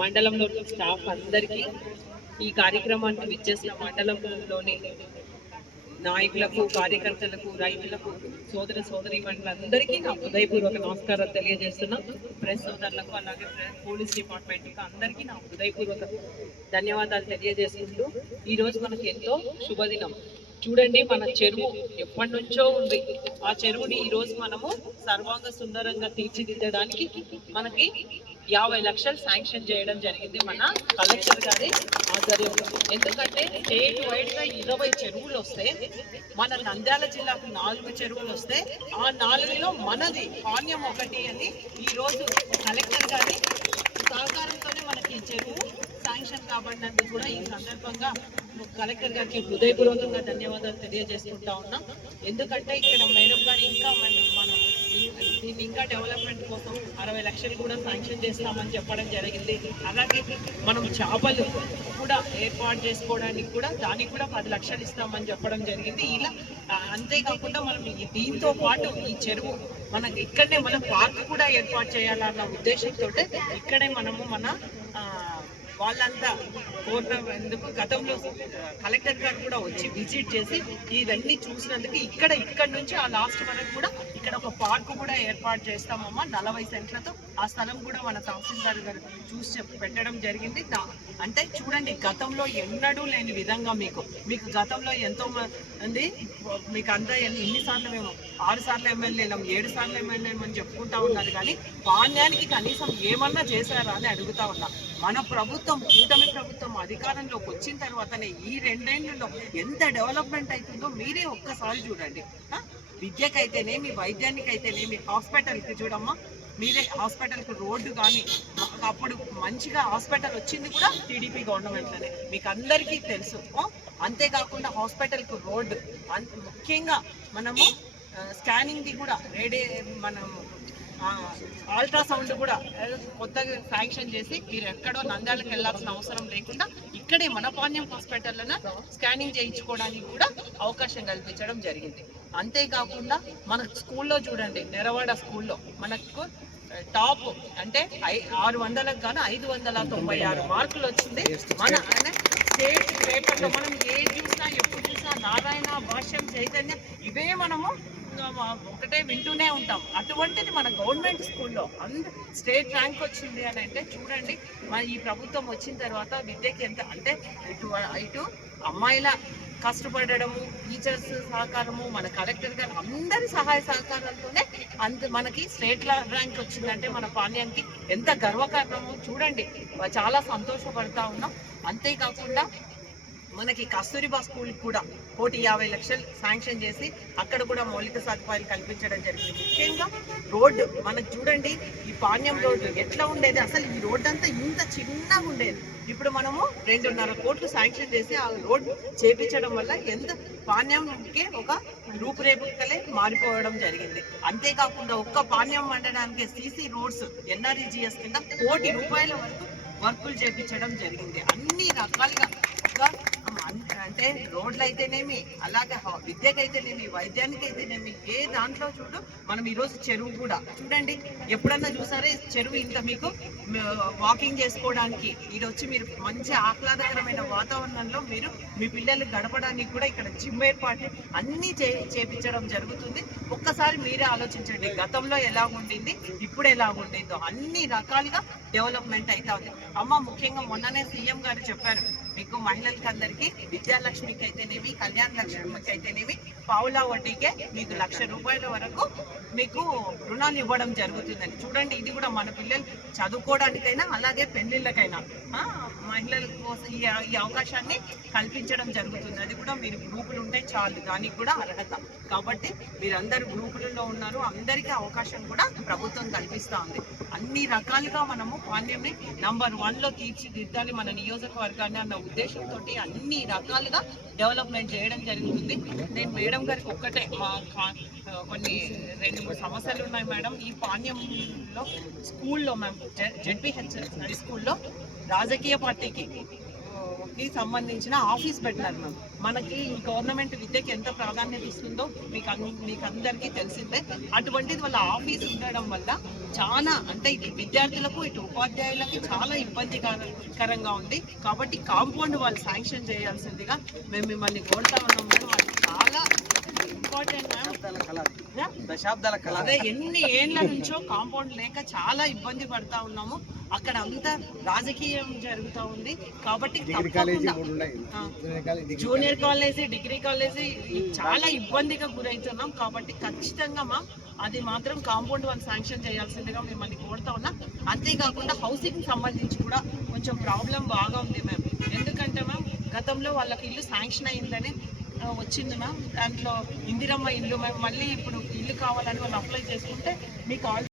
మండలంలో స్టాఫ్ అందరికీ, ఈ కార్యక్రమాన్ని విచ్చేసిన మండలంలోని నాయకులకు, కార్యకర్తలకు, రైతులకు, సోదర సోదరీమణులందరికీ నా హృదయపూర్వక నమస్కారాలు తెలియజేస్తున్నా. ప్రెస్ సోదరులకు, అలాగే పోలీస్ డిపార్ట్మెంట్కి అందరికీ నా హృదయపూర్వక ధన్యవాదాలు తెలియజేసుకుంటూ, ఈరోజు మనకు ఎంతో శుభదినం. చూడండి, మన చెరువు ఎప్పటి నుంచో ఉంది. ఆ చెరువుని ఈరోజు మనము సర్వాంగ సుందరంగా తీర్చిదిద్దడానికి మనకి 50 లక్షలు శాంక్షన్ చేయడం జరిగింది మన కలెక్టర్ గారి ఆధ్వర్యంలో. ఎందుకంటే స్టేట్ వైడ్ గా 20 చెరువులు వస్తే, మన నంద్యాల జిల్లాకు 4 చెరువులు వస్తే, ఆ 4లో మనది పాణ్యం ఒకటి అని ఈరోజు కలెక్టర్ గారి సహకారంతోనే మనకి చెరువు శాంక్షన్ కాబడినందుకు కూడా ఈ సందర్భంగా కలెక్టర్ గారికి హృదయపూర్వకంగా ధన్యవాదాలు తెలియజేసుకుంటా ఉన్నాం. ఎందుకంటే ఇక్కడ మేడం గారు ఇంకా మనం దీన్ని ఇంకా డెవలప్మెంట్ కోసం 60 లక్షలు కూడా శాంక్షన్ చేస్తామని చెప్పడం జరిగింది. అలాగే మనం చేపలు కూడా ఏర్పాటు చేసుకోవడానికి కూడా దానికి కూడా 10 లక్షలు ఇస్తామని చెప్పడం జరిగింది. ఇలా అంతేకాకుండా మనం దీంతో పాటు ఈ చెరువు మనకి ఇక్కడనే మన పార్క్ కూడా ఏర్పాటు చేయాలన్న ఉద్దేశంతో ఇక్కడే మనము మన వాళ్ళంతా కోరినందుకు గతంలో కలెక్టర్ గారు కూడా వచ్చి విజిట్ చేసి ఇవన్నీ చూసినందుకు ఇక్కడ నుంచి ఆ లాస్ట్ వరకు కూడా ఇక్కడ ఒక పార్క్ కూడా ఏర్పాటు చేస్తామమ్మా 40 సెంట్లతో. ఆ స్థలం కూడా మన తహసీల్దార్ గారు చూసి పెట్టడం జరిగింది. అంటే చూడండి, గతంలో ఎన్నడూ లేని విధంగా మీకు గతంలో ఎంతో మంది మీకు అంతా ఎన్నిసార్లు మేము 6 సార్లు ఎమ్మెల్యేలం, 7 సార్లు ఎమ్మెల్యేలం అని చెప్పుకుంటా ఉన్నారు. కానీ పాణ్యానికి కనీసం ఏమన్నా చేశారా అని అడుగుతా ఉన్నా. మన ప్రభుత్వం, కూటమి ప్రభుత్వం అధికారంలోకి వచ్చిన తర్వాతనే ఈ 2 ఏళ్లలో ఎంత డెవలప్మెంట్ అవుతుందో మీరే ఒక్కసారి చూడండి. విద్యకైతేనేమి, వైద్యానికి అయితేనేమి, హాస్పిటల్కి చూడమ్మా, మీరే హాస్పిటల్కి రోడ్డు కానీ, అప్పుడు మంచిగా హాస్పిటల్ వచ్చింది కూడా టీడీపీ గవర్నమెంట్లోనే, మీకు అందరికీ తెలుసు. అంతేకాకుండా హాస్పిటల్కి రోడ్డు, ముఖ్యంగా మనము స్కానింగ్ది కూడా మనము అల్ట్రాసౌండ్ కూడా కొత్తగా శాంక్షన్ చేసి మీరు ఎక్కడో నంద్యాలకు వెళ్ళాల్సిన అవసరం లేకుండా ఇక్కడే మన పాణ్యం హాస్పిటల్లోనే స్కానింగ్ చేయించుకోవడానికి కూడా అవకాశం కల్పించడం జరిగింది. అంతేకాకుండా మన స్కూల్లో చూడండి, నెరవాడ స్కూల్లో మనకు టాప్ అంటే 600కు గాను 596 మార్కులు వచ్చింది. మన స్టేట్ పేపర్లో మనం ఏది చూసినా, ఎప్పుడు చూసినా నారాయణ, భాష్యం, చైతన్య ఇవే మనము ఒకటే వింటూనే ఉంటాం. అటువంటిది మన గవర్నమెంట్ స్కూల్లో స్టేట్ ర్యాంక్ వచ్చింది అని అంటే చూడండి, మన ఈ ప్రభుత్వం వచ్చిన తర్వాత విద్యకి ఎంత అంటే ఇటు అమ్మాయిల కష్టపడము, టీచర్స్ సహకారము, మన కలెక్టర్ గారు అందరి సహాయ సహకారాలతోనే మనకి స్టేట్ ర్యాంక్ వచ్చిందంటే మన పాణ్యానికి ఎంత గర్వకారణమో చూడండి. చాలా సంతోషపడతా ఉన్నాం. అంతేకాకుండా మనకి కస్తూరిబా స్కూల్కి కూడా 150 లక్షలు శాంక్షన్ చేసి అక్కడ కూడా మౌలిక సదుపాయాలు కల్పించడం జరిగింది. ముఖ్యంగా రోడ్డు మనకు చూడండి, ఈ పాణ్యం రోడ్డు ఎట్లా ఉండేది, అసలు ఈ రోడ్డు అంతా ఇంత చిన్నగా ఉండేది. ఇప్పుడు మనము 2.5 కోట్లు శాంక్షన్ చేసి ఆ రోడ్డు చేపించడం వల్ల ఎంత పాణ్యంకి ఒక రూపురేఖలే మారిపోవడం జరిగింది. అంతేకాకుండా ఒక్క పాణ్యం మండలానికి సీసీ రోడ్స్ NREGS కింద 1 కోటి రూపాయల వరకు వర్కులు చేపించడం జరిగింది. అన్ని రకాలుగా అంటే రోడ్లు అయితేనేమి, అలాగే విద్యకైతేనేమి, వైద్యానికి అయితేనేమి, ఏ దాంట్లో చూడు మనం ఈరోజు చెరువు కూడా చూడండి. ఎప్పుడన్నా చూసారే చెరువు ఇంత మీకు వాకింగ్ చేసుకోవడానికి ఇది వచ్చి మీరు మంచి ఆహ్లాదకరమైన వాతావరణంలో మీరు మీ పిల్లలు గడపడానికి కూడా ఇక్కడ జిమ్ ఏర్పాటు అన్నీ చేపించడం జరుగుతుంది. ఒక్కసారి మీరే ఆలోచించండి, గతంలో ఎలా ఉండింది, ఇప్పుడు ఎలా ఉండిందో. అన్ని రకాలుగా డెవలప్మెంట్ అవుతా ఉంది అమ్మ. ముఖ్యంగా మొన్ననే సీఎం గారు చెప్పారు, మీకు మహిళలకి అందరికీ విద్యాలక్ష్మికి అయితేనేమి, కళ్యాణ లక్ష్మికి అయితేనేమి పావులా వడ్డీకే మీకు 1,00,000 రూపాయల వరకు మీకు రుణాలు ఇవ్వడం జరుగుతుందని. చూడండి, ఇది కూడా మన పిల్లలు చదువుకోవడానికైనా అలాగే పెళ్లిళ్ళకైనా మహిళల కోసం ఈ అవకాశాన్ని కల్పించడం జరుగుతుంది. అది కూడా మీరు గ్రూపులు ఉంటే చాలు, దానికి కూడా అర్హత. కాబట్టి మీరందరూ గ్రూపులలో ఉన్నారు, అందరికీ అవకాశం కూడా ప్రభుత్వం కల్పిస్తూ ఉంది. అన్ని రకాలుగా మనము పాణ్యంని నంబర్ 1లో తీర్చిదిద్దాలి మన నియోజకవర్గాన్ని అన్న ఉద్దేశంతో అన్ని రకాలుగా డెవలప్మెంట్ చేయడం జరుగుతుంది. నేను మేడం గారికి ఒక్కటే, మా కొన్ని 2-3 సమస్యలు ఉన్నాయి మేడం. ఈ పాణ్యంలో స్కూల్లో మేము ZPH స్టడీ స్కూల్లో రాజకీయ పార్టీకి కి సంబంధించిన ఆఫీస్ పెట్టినారు మ్యామ్. మనకి ఈ గవర్నమెంట్ విద్యకి ఎంత ప్రాధాన్యత ఇస్తుందో మీకు అందరికీ తెలిసిందే. అటువంటిది వాళ్ళ ఆఫీస్ ఉండడం వల్ల చాలా అంటే ఇటు విద్యార్థులకు ఇటు ఉపాధ్యాయులకి చాలా ఇబ్బందికరంగా ఉంది. కాబట్టి కాంపౌండ్ వాళ్ళు శాంక్షన్ చేయాల్సిందిగా మేము మిమ్మల్ని కోరుతా ఉన్నాం మేడం. అది చాలా ఇంపార్టెంట్ దశాబ్దాల కళ. అదే ఎన్ని ఏళ్ల నుంచో కాంపౌండ్ లేక చాలా ఇబ్బంది పడతా ఉన్నాము. అక్కడ అంతా రాజకీయం జరుగుతూ ఉంది. కాబట్టి జూనియర్ కాలేజీ, డిగ్రీ కాలేజీ చాలా ఇబ్బందిగా గురవుతున్నాం. కాబట్టి ఖచ్చితంగా అది మాత్రం కాంపౌండ్ వాళ్ళు శాంక్షన్ చేయాల్సిందిగా మిమ్మల్ని కోరుతా ఉన్నా. అంతేకాకుండా హౌసింగ్ సంబంధించి కూడా కొంచెం ప్రాబ్లం బాగా ఉంది మ్యామ్. ఎందుకంటే మ్యామ్ గతంలో వాళ్ళకి ఇల్లు శాంక్షన్ అయిందని వచ్చింది మ్యామ్. దాంట్లో ఇందిరమ్మ ఇల్లు మేము మళ్ళీ ఇప్పుడు ఇల్లు కావాలని వాళ్ళు అప్లై చేసుకుంటే మీకు